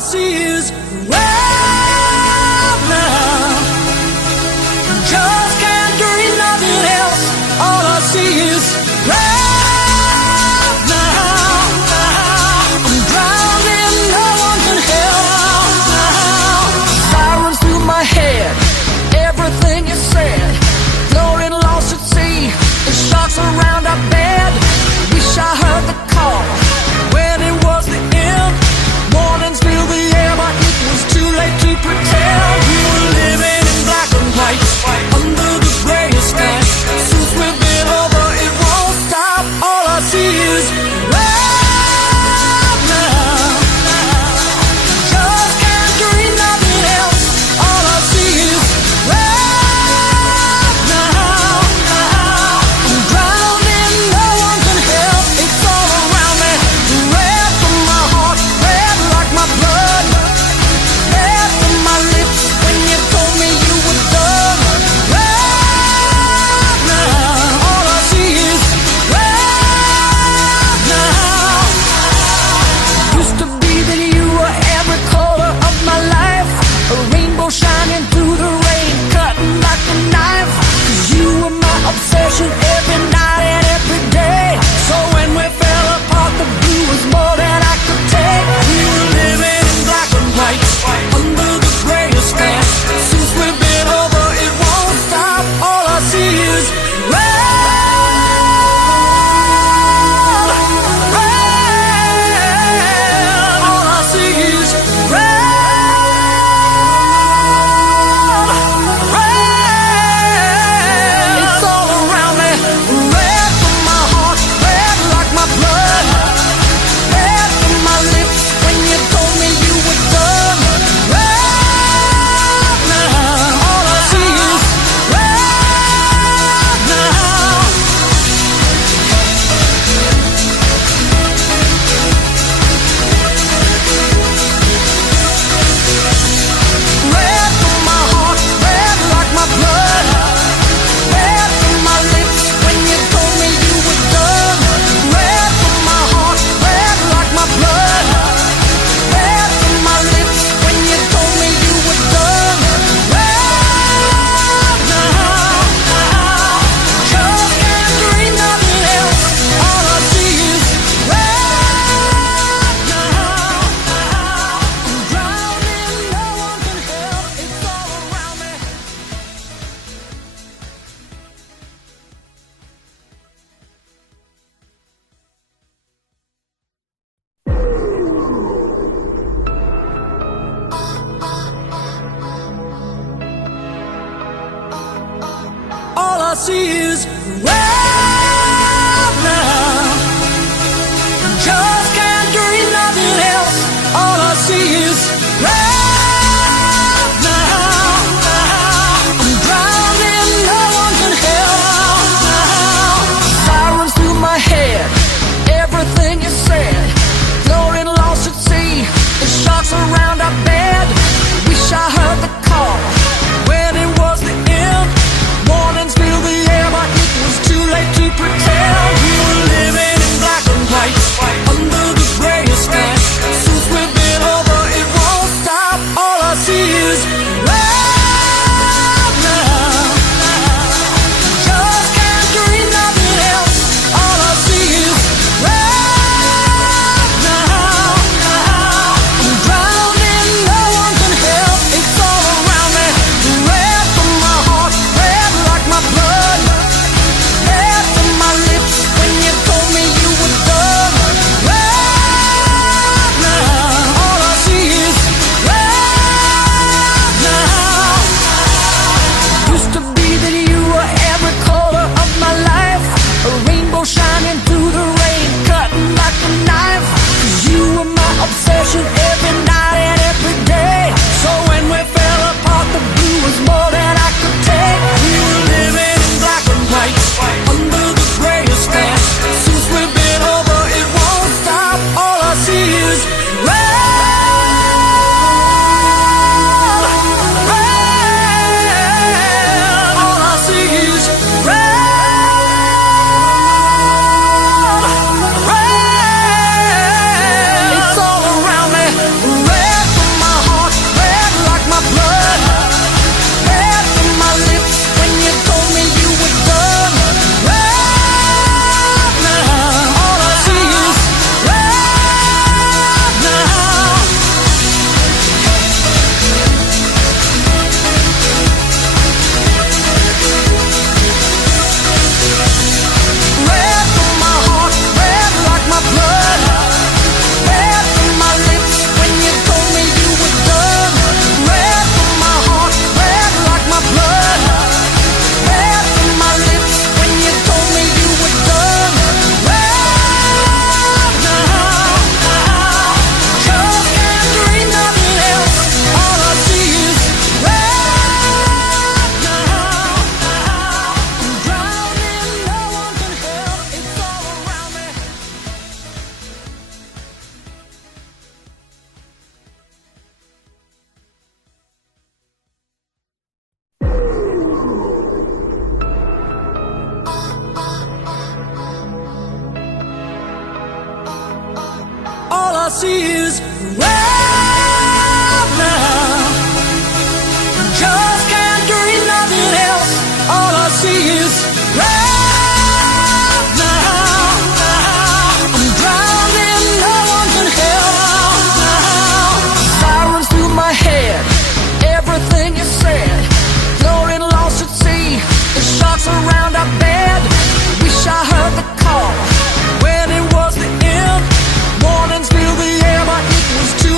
see is red now. Just can't dream nothing else. All I see is red now. I'm drowning, no one can help now. Sirens through my head, everything you said. Floating lost at sea, the sharks around our bed. Wish I heard the call when it was the end. Mornings fill the air, but it was too late to pretend. We were living in black and white, under the grayest skies. Since we've been over, it won't stop. All I see is red now. Just can't dream nothing else. All I see is red now. I'm drowning, no one can help. It's all around me. Red from my heart, red like my blood. Red from my lips when you told me you were done. Red now. All I see is red now. Used to be that you were every color of my life. A rainbow shining through the rain, cutting like a knife. 'Cause you were my obsession every night and every day. So when we fell apart, the blue was more than I could take. We were living in black and white, under the grayest skies. Since we've been over, it won't stop. All I see is red, red. All I see is red, red. It's all around me. Red from my heart, red like my blood. Red from my lips when you told me you were done. Red now. All I see is red now. Red from my heart, red like my blood. Red from my lips when you told me you were done. Red from my heart, red like my blood. Red from my lips when you told me you were done. Red now. Just can't dream nothing else. All I see is red now. I'm drowning, no one can help. It's all around me. All I see is red now. Just can't dream nothing else. All I see is red now. I'm drowning, no one can help now. Sirens through my head, everything you said. Floating lost at sea, the sharks around our bed. Wish I heard the call when it was the end. Mornings fill the air, but it was too see is right now. Just can't dream nothing else. All I see is right now. I'm drowning, no one can help now. Sirens through my head, everything you said. Floating lost at sea, the sharks around our bed. Wish I heard the call when it was the end. Warnings fill the air, but it was too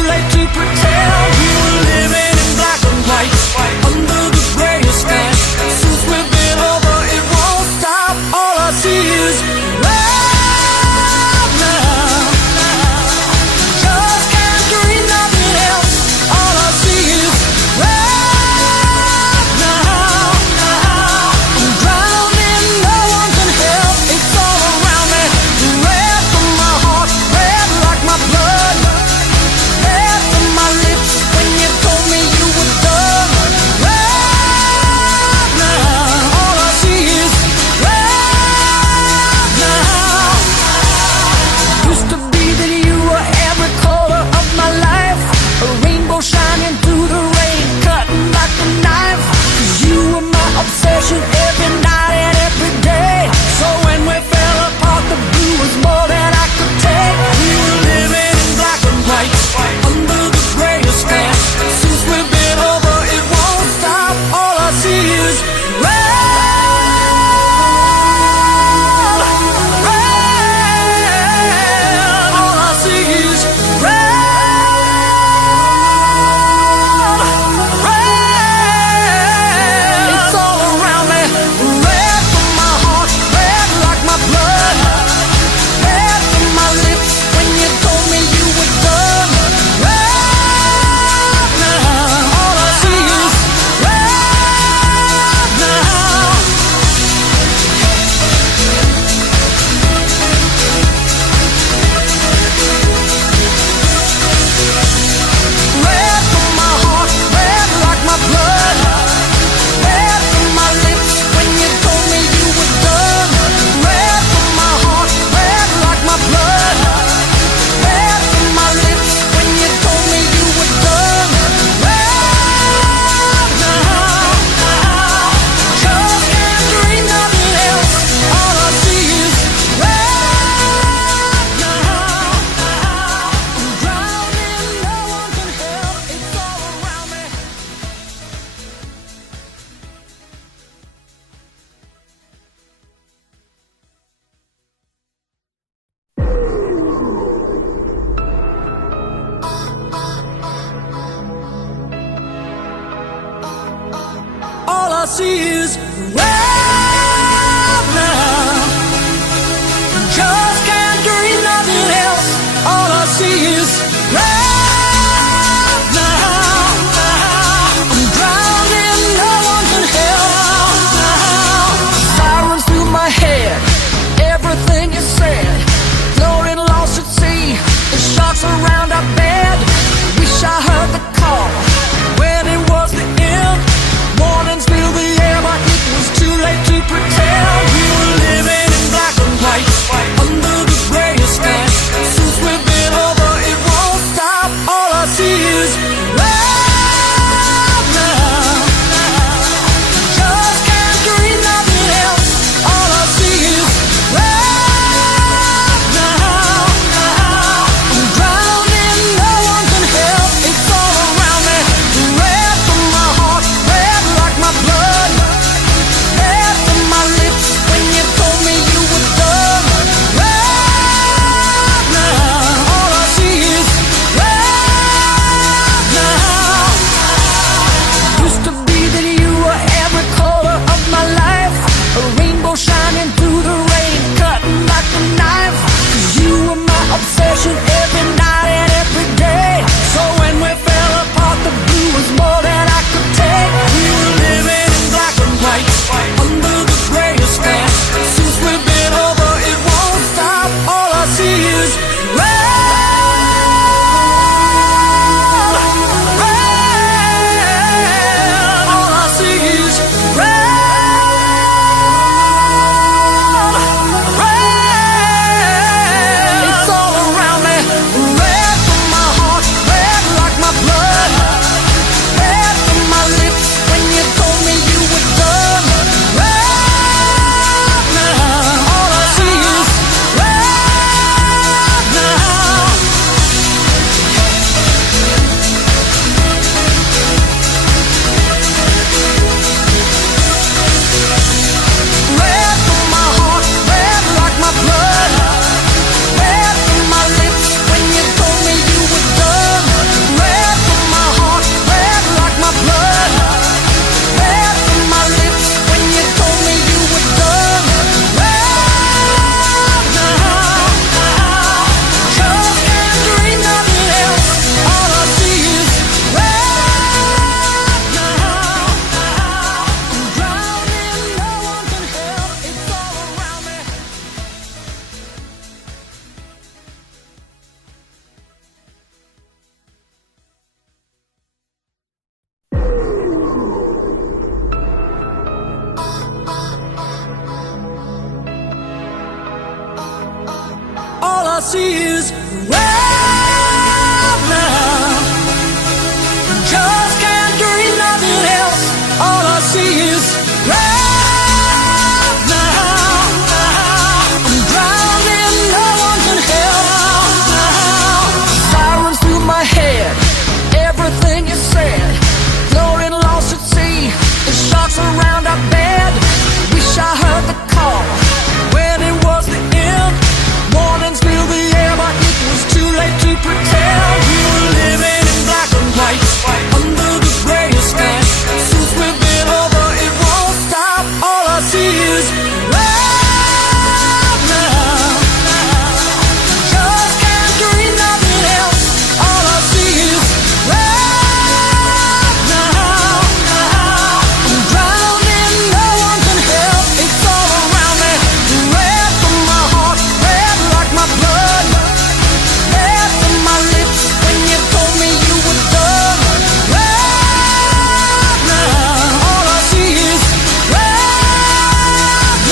see is red now. Just can't dream nothing else. All I see is red now. I'm drowning, no one can help now. Sirens through my head, everything you said. Glory lost at sea, the sharks around our bed. Wish I heard the call when it was the end. Warnings filled the air, but it was too late to pretend. We were living in black and white under the grayest sky. Since we've been over, it won't stop. All I see is red now. Just can't dream nothing else. All I see is red now. I'm drowning, no one can help. It's all around me. Red from my heart, red like my blood. Red from my lips when you told me you were done. Red now. All I see is red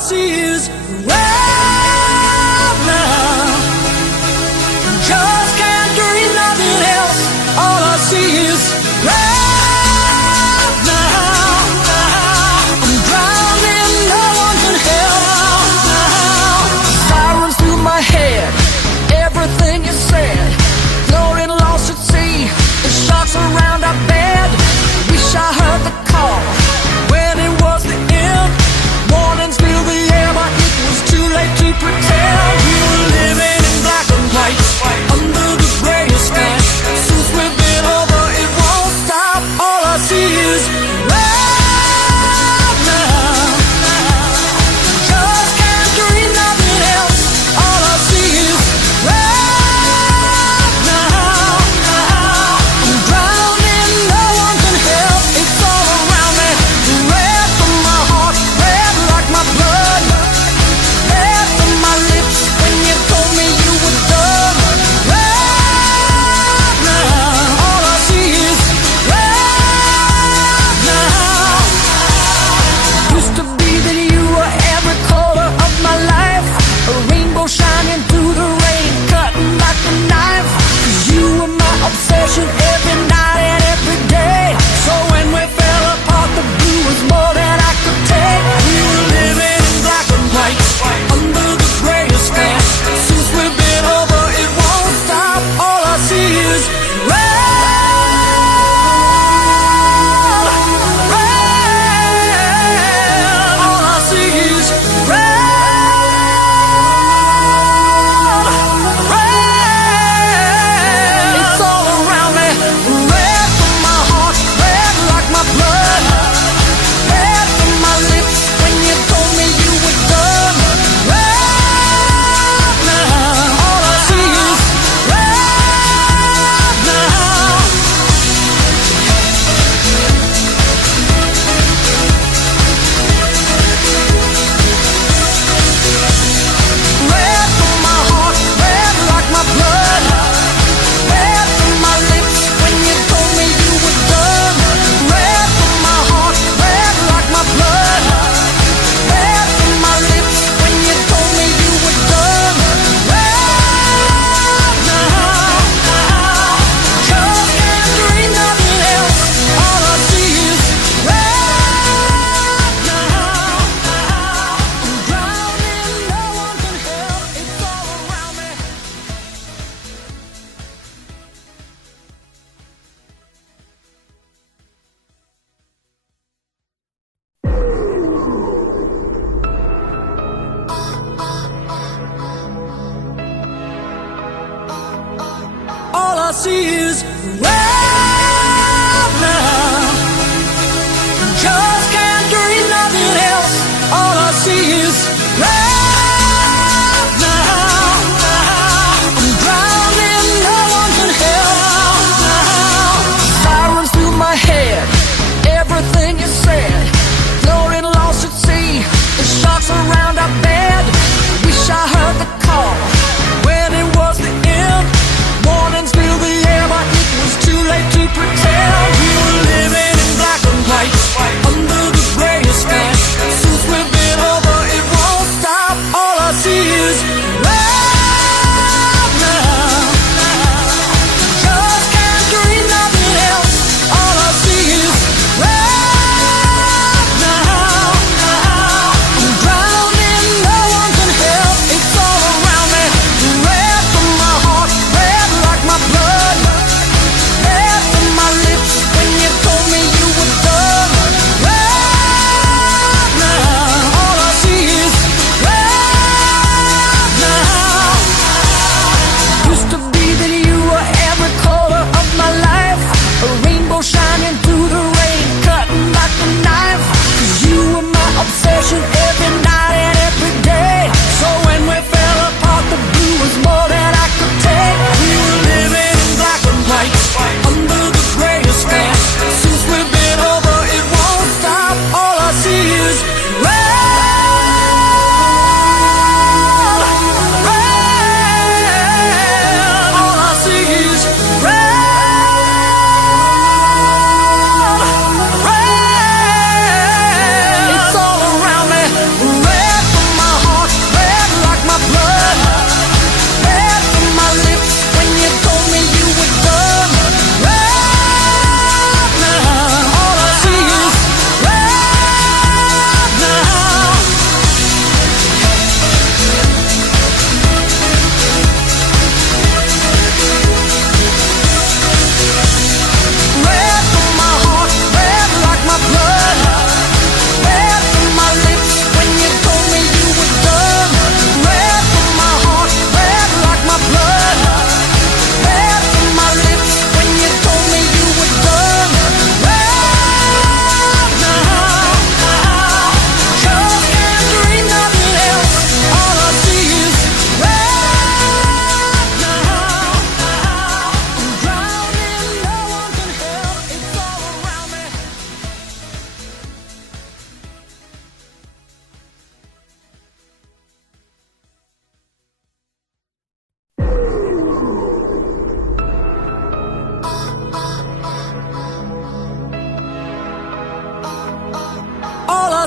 see is red now. Just can't dream nothing else. All I see is red now. I'm drowning, no one can help now. Sirens through my head, everything you said. Floating lost at sea, the sharks around our bed. Wish I heard the call when it was the end. Mornings fill the air, but it was too late to pretend. We were living in black and white, under the grayest sky. Since we've been over, it won't stop. All I see is red now. Just can't dream nothing else. All I see is red now. I'm drowning, no one can help. It's all around me. Red from my heart, red like my blood. Red from my lips when you told me you were done. Red now. All I see is red now. Used to be that you were every color of my life. A rainbow shining through the rain, cutting like a knife. 'Cause you were my obsession every night and every day. So when we fell apart, the blue was more than I could take. We were living in black and white, under the grayest sky. Since we've been over, it won't stop. All I see is red. Red. All I see is red. Red. It's all around me. Red from my heart, red like my blood. Red from my lips when you told me you were done. Red now. All I see is red now. Red from my heart, red like my blood. Red from my lips when you told me you were done. Red from my heart, red like my blood. Red from my lips when you told me you were done. Red now. Just can't dream nothing else. All I see is red now. I'm drowning, no one can help. It's all around me. All I see is red now. Just can't dream nothing else. All I see is red now. I'm drowning, no one can help now. Sirens through my head, everything you said. Floating lost at sea, the sharks around our bed. Wish I heard the call when it was the end. Mornings fill the air, but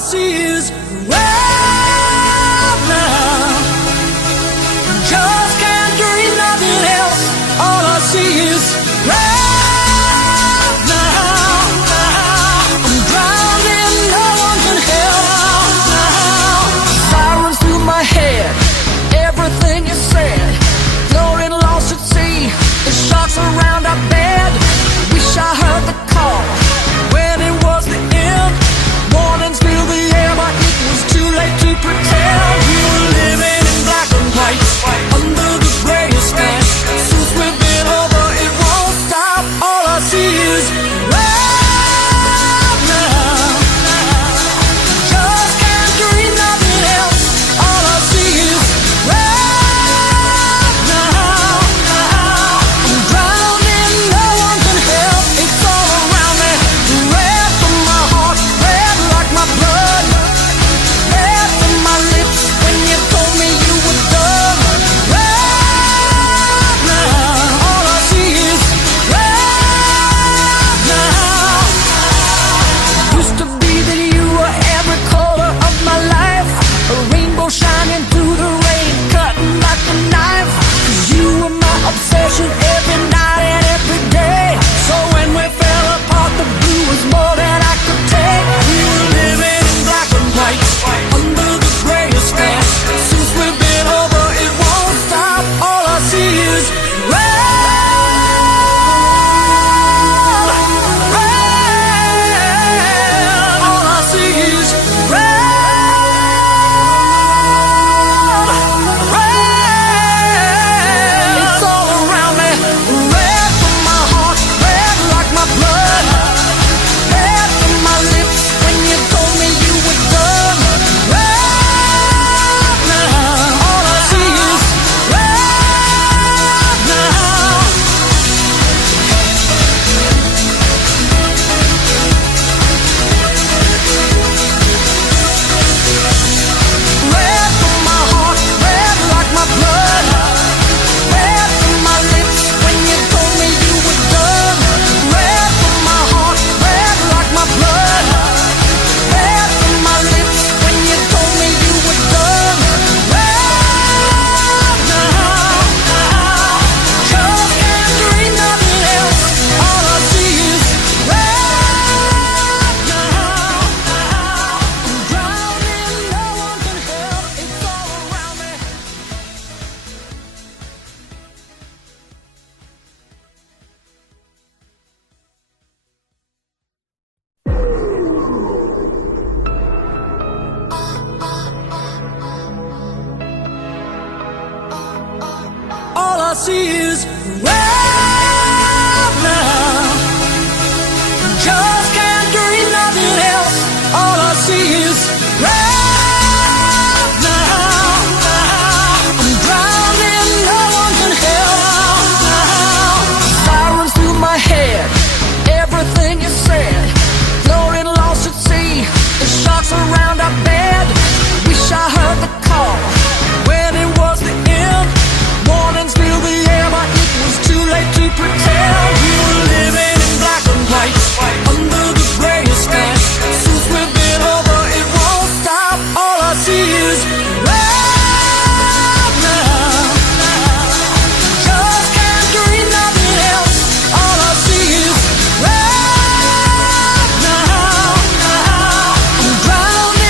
see is red now. Just can't dream nothing else. All I see is red now. I'm drowning, no one can help now. Sirens through my head, everything you said. Floating lost at sea, the sharks around our bed. Wish I heard the call when it was the end. Warnings filled the air, but it was too late to pretend. We were living in black and white, under the grayest sky. Since we've been over, it won't stop. All I see is red now. Just can't dream nothing else. All I see is red now. I'm drowning, no one can help. It's all around me. Red from my heart, red like my blood. Red from my lips when you told me you were done. Red now. All I see is red now. Used to be that you were every color of my life. A rainbow shining through the rain, cutting like a knife. 'Cause you were my obsession every night and every day. So when we fell apart, the blue was more than I could take. We were living in black and white, under the grayest sky. Since we've been over, it won't stop. All I see is red. Red. All I see is red. Red. It's all around me. Red from my heart, red like my blood. Red from my lips when you told me you were done. Red now. All I see is red now. Red from my heart, red like my blood. Red from my lips when you told me you were done. Red from my heart, red like my blood. Red from my lips when you told me you were done. Red now. Just can't dream nothing else. All I see is red now. I'm drowning, no one can help. It's all around me. All I see is red now. Just can't dream nothing else. All I see is red now. I'm drowning, no one can help now. Sirens through my head, everything you said. Floating lost at sea, the sharks around our bed. Wish I heard the call when it was the end. Warnings filled the air, but it was too late to pretend. We were living in black and white, under the grayest sky. Since we've been over, it won't stop. All I see is red now. Just can't dream nothing else. All I see is red now. I'm drowning.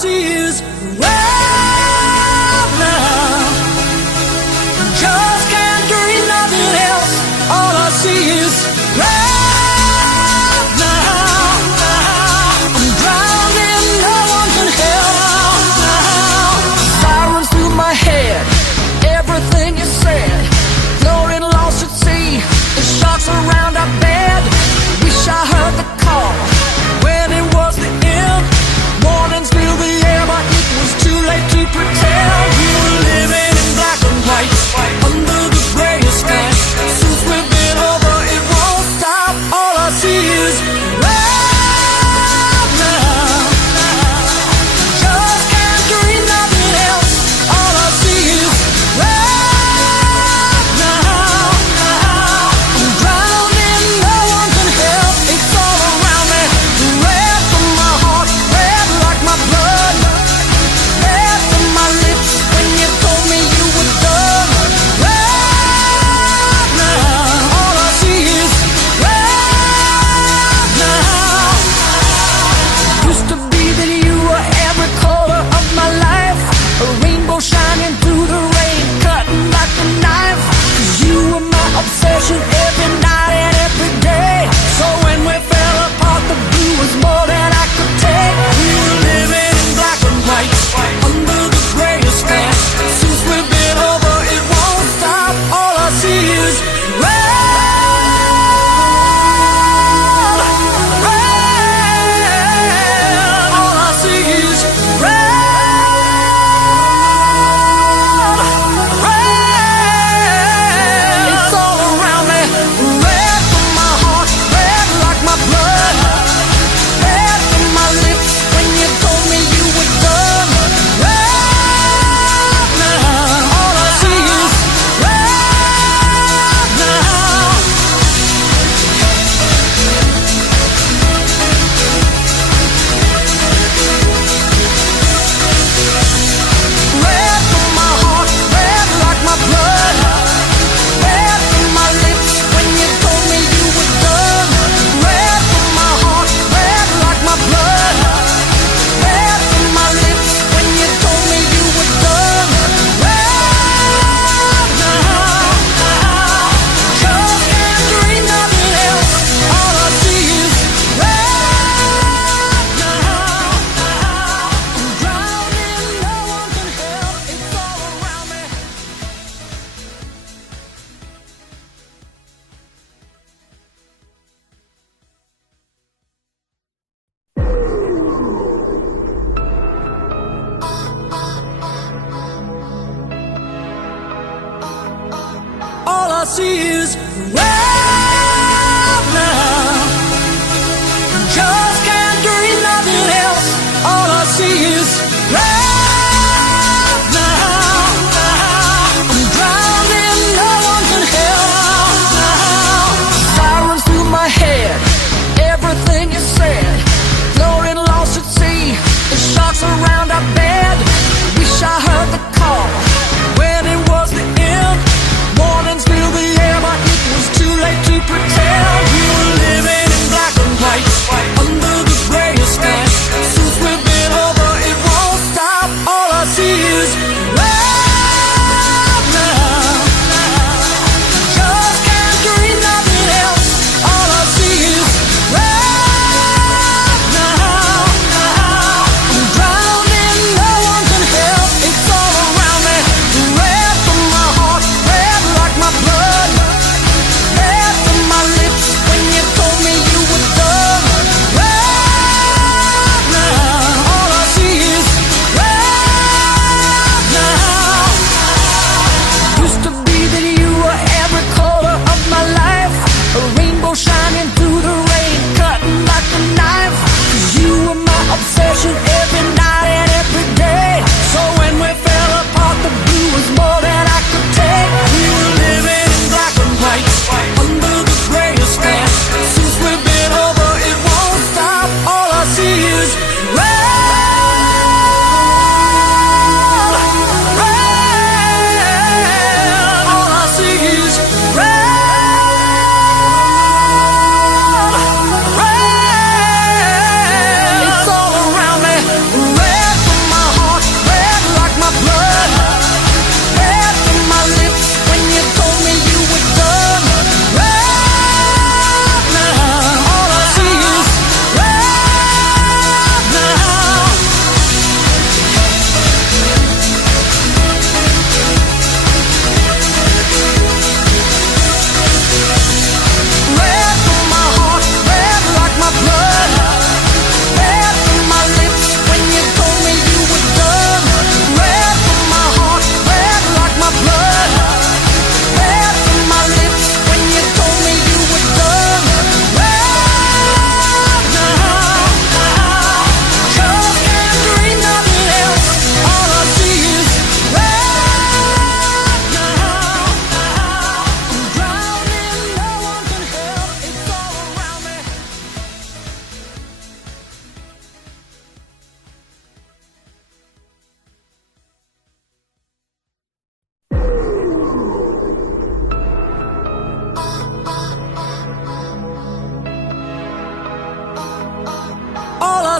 see is red now. Just can't dream nothing else. All I see is red now. I'm drowning, no one can help now. Sirens through my head, everything you said. Floating lost at sea, the sharks around our bed. Wish I heard the call when it was the end. Warnings fill the air, but it was too late to pretend. We were living in black and white, under the grayest sky. Since we've been over, it won't stop. All I see is red now. Just can't dream nothing else. All I see is red now. I'm drowning, no one can help. It's all around me. Red from my heart, red like my blood. Red from my lips when you told me you were done. Red now. All I see is red now. Used to be that you were every color of my life. A rainbow shining through the rain, cutting like a knife. 'Cause you were my obsession every night and every day. So when we fell apart, the blue was more than I could take. We were living in black and white, under the grayest sky. Since we've been over, it won't stop. All I see is red. Red. All I see is red. Red. It's all around me. Red from my heart, red like my blood. Red from my lips when you told me you were done. Red now. All I see is red now. Red from my heart, red like my blood. Red from my lips when you told me you were done. Red from my heart, red like my blood. Red from my lips when you told me you were done. Red now. Just can't dream nothing else. All I see is red now. I'm drowning, no one can help. It's all around me. All I see is red now. Just can't dream nothing else. All I see is red now. I'm drowning, no one can help now. Sirens through my head, everything you said. Floating lost at sea, the sharks around our bed. Wish I heard the call when it was the end. Warnings fill the air, but it was too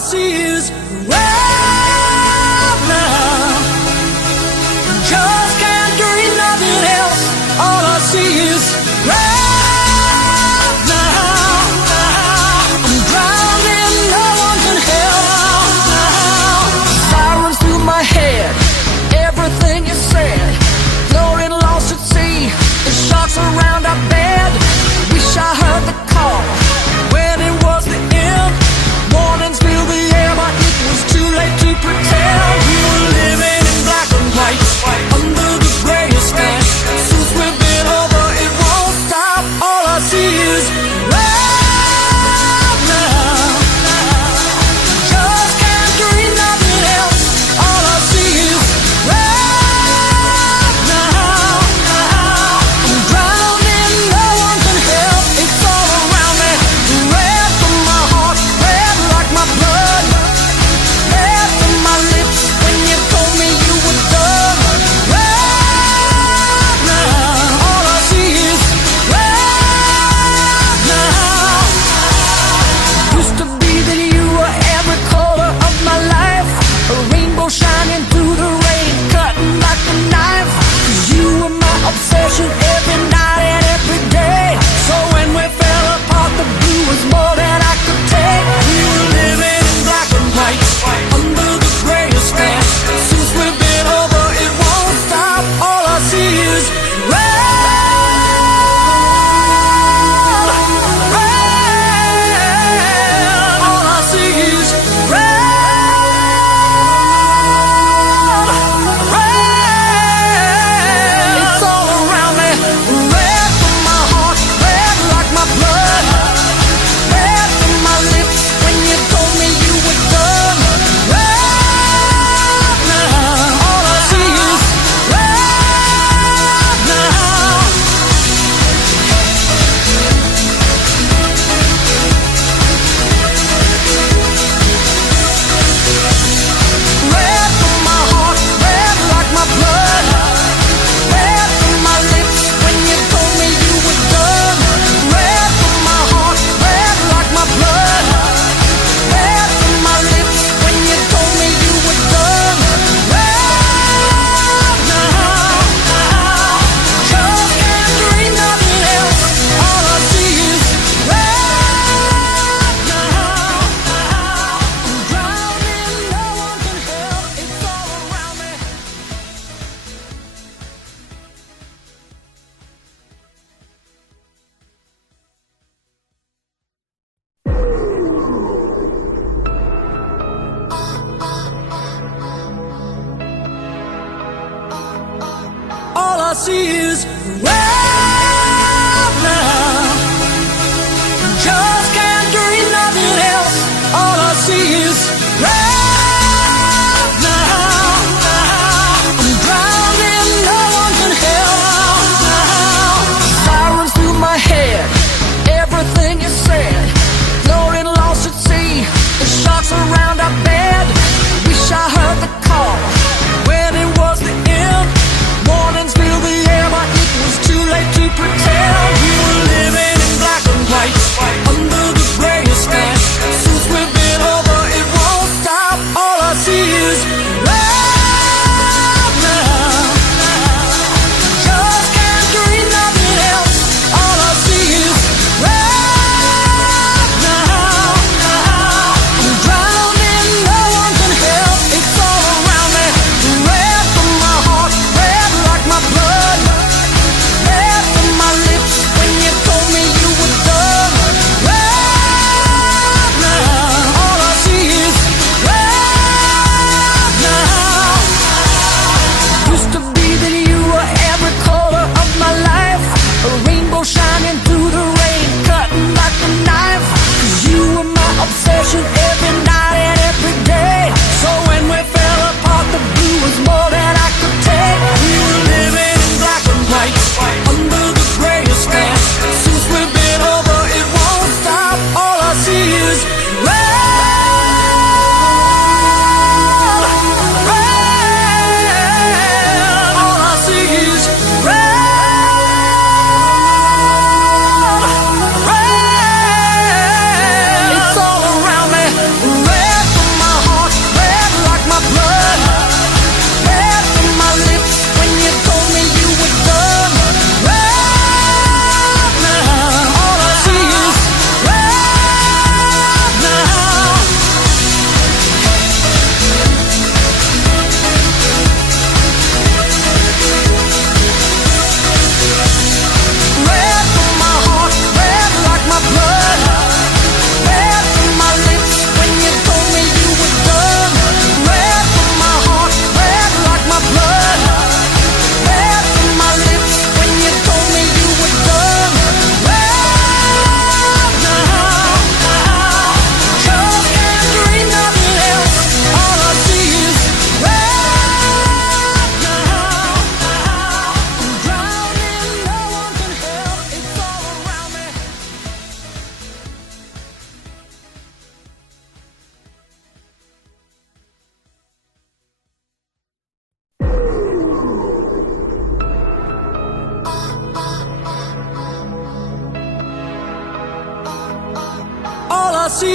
see is red now. Just can't dream nothing else. All I see is red now. I'm drowning, no one can help now. Sirens through my head, everything you said. Floating lost at sea, the sharks around our bed. Wish I heard the call when it was the end. Warnings fill the air, but it was too late to pretend. We were living in black and white, under the grayest sky. Since we've been over, it won't stop. All I see is red now. Just can't dream nothing else. All I see is red now. I'm drowning, no one can help. It's all around me. Red from my heart, red like my blood. Red from my lips when you told me you were done. Red now. All I see is red now. Used to be that you were every color of my life. A rainbow shining through the rain, cutting like a knife. 'Cause you were my obsession every night and every day. So when we fell apart, the blue was more than I could take. We were living in black and white, under the grayest sky. Since we've been over, it won't stop. All I see is red. Red. All I see is red. Red. It's all around me. Red from my heart, red like my blood. Red from my lips when you told me you were done. Red now. All I see is red now. Red from my heart, red like my blood. Red from my lips when you told me you were done. Red from my heart, red like my blood. Red from my lips when you told me you were done. Red now. Just can't dream nothing else. All I see is red now. I'm drowning, no one can help. It's all around me. All I see is red now. Just can't dream nothing else. All I see is red now. I'm drowning, no one can help now. Sirens through my head, everything you said. Floating lost at sea, the sharks around our bed. Wish I heard the call when it was the end. Warnings fill the air, but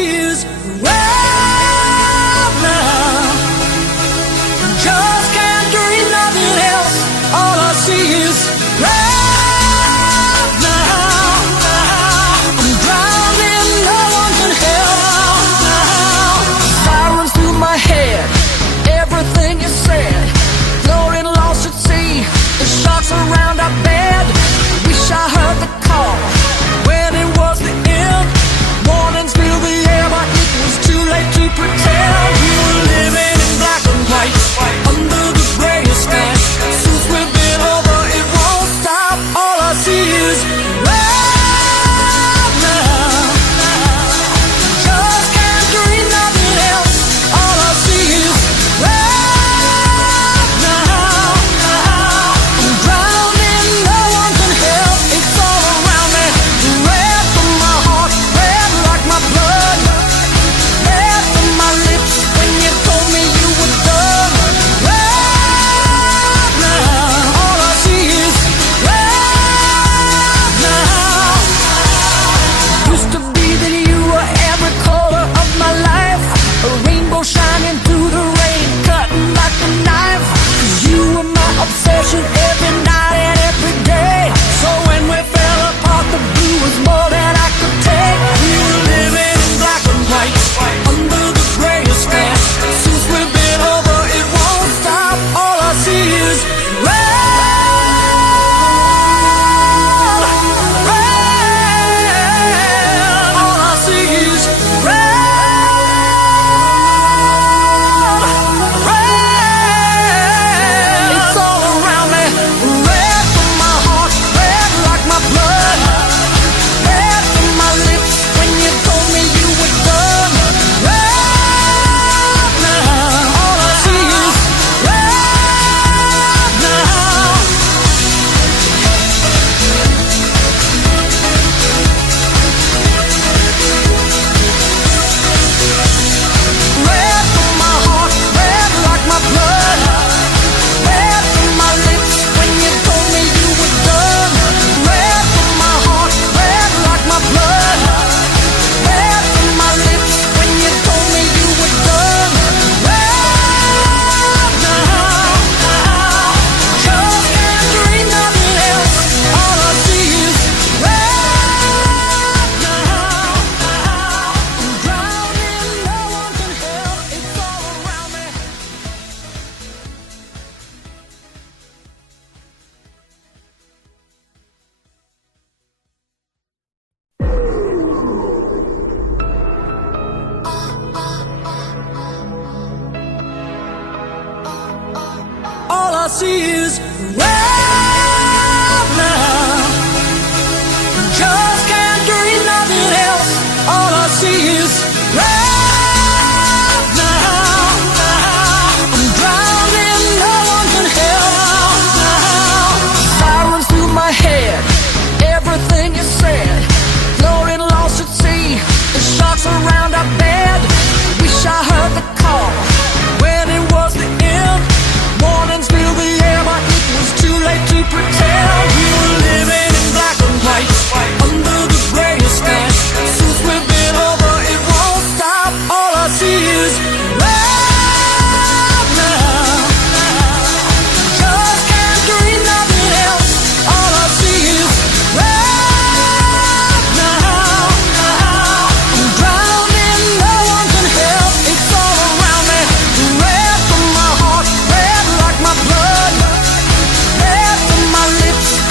see is red now. Just can't dream nothing else. All I see is red now. I'm drowning, no one can help now. Sirens through my head, everything you said. Floating lost at sea, the sharks around our bed. Wish I heard the call when it was the end. Warnings fill the air, but it was too late to pretend. We were living in black and white, under the greyest skies. Since we've been over, it won't stop. All I see is red now. Just can't dream nothing else. All I see is red now. I'm drowning, no one can help. It's all around me. Red from my heart, red like my blood. Red from my lips when you told me you were done. Red now. All I see is red now. Used to be that you were every color of my life. A rainbow shining through the rain, cutting like a knife. 'Cause you were my obsession every night and every day. So when we fell apart, the blue was more than I could take. We were living in black and white, under the greyest skies. Since we've been over, it won't stop. All I see is red. Red. All I see is red. Red. It's all around me. Red from my heart, red like my blood. Red from my lips when you told me you were done. Red now. All I see is red now. Red from my heart, red like my blood. Red from my lips when you told me you were done. Red from my heart, red like my blood. Red from my lips when you told me you were done. Red now. Just can't dream nothing else. All I see is red now. I'm drowning, no one can help. It's all around me. All I see is red now. Just can't dream nothing else. All I see is red now. I'm drowning, no one can help now. Sirens through my head, everything you said. Floating lost at sea, the sharks around our bed. Wish I heard the call when it was the end. Warnings fill the air, but it was too late to pretend. We were living in black and white, under the greyest skies. Since we've been over, it won't stop. All I see is red now. Just can't dream nothing else. All I see is red now. I'm drowning, no one can help. It's all around me. Red from my heart, red like my blood. Red from my lips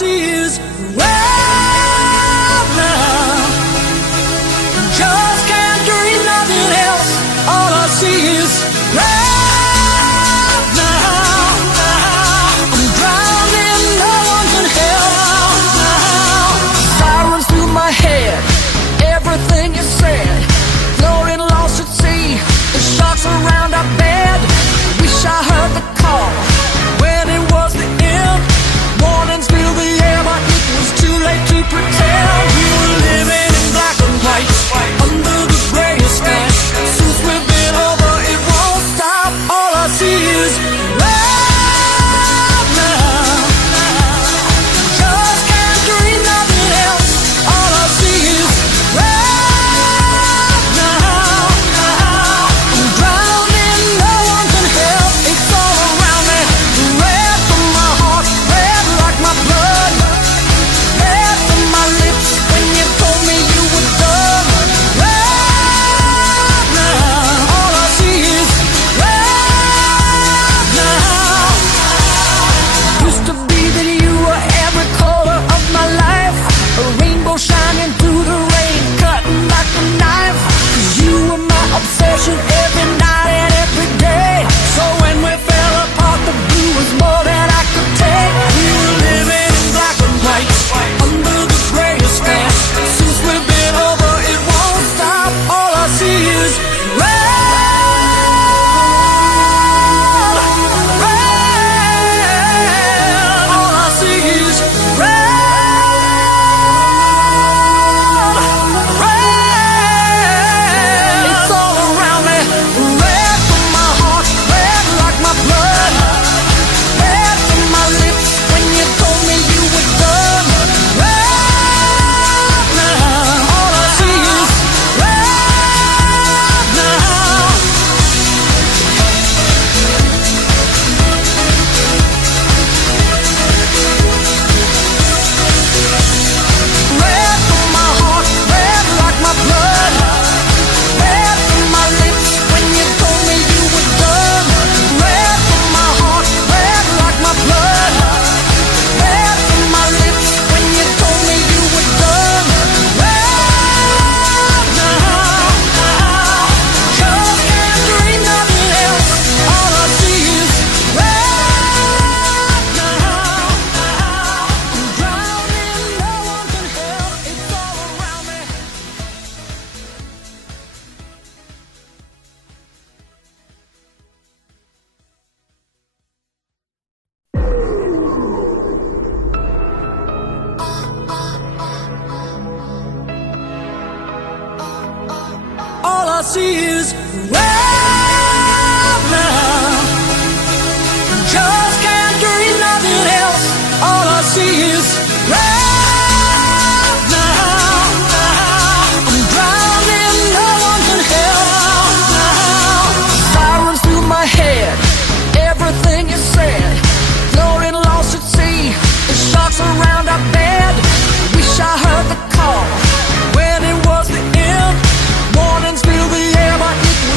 see is red now. Just can't dream nothing else. All I see is red now. I'm drowning, no one can help now. Sirens through my head, everything you said, floating lost at sea. The sharks around our bed. Wish I heard the call when it was the end. Warnings filled the air, but it was too late to pretend. We were living in black and white under the grayest sky. Since we've been over, it won't stop. All I see is red now. Just can't dream nothing else. All I see is red now. I'm drowning, no one can help. It's all around me. Red from my heart, red like my blood, red from my lips when you told me you were done. Red now. All I see is red now. Used to be that you were every color of my life, a rainbow shining through the rain, cutting like a knife. 'Cause you were my obsession every night and every day. So when we fell apart, the blue was more than I could take. We were living in black and white under the grayest sky. Since we've been over, it won't stop. All I see is red. Red. All I see is red. Red. It's all around me. Red from my heart, red like my blood, red from my lips when you told me you were done. Red now. All I see is red now. Red from my heart, red like my blood, red from my lips when you told me you were done. Red from my heart, red like my blood, red from my lips when you told me you were done. Red now. Just can't dream nothing else. All I see is red now. I'm drowning, no one can help. It's all around me. All I see is red now. Just can't dream nothing else. All I see is red now. I'm drowning, no one can help now. Sirens through my head, everything you said, floating lost at sea. The sharks around our bed. Wish I heard the call when it was the end. Warnings filled the air, but it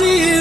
see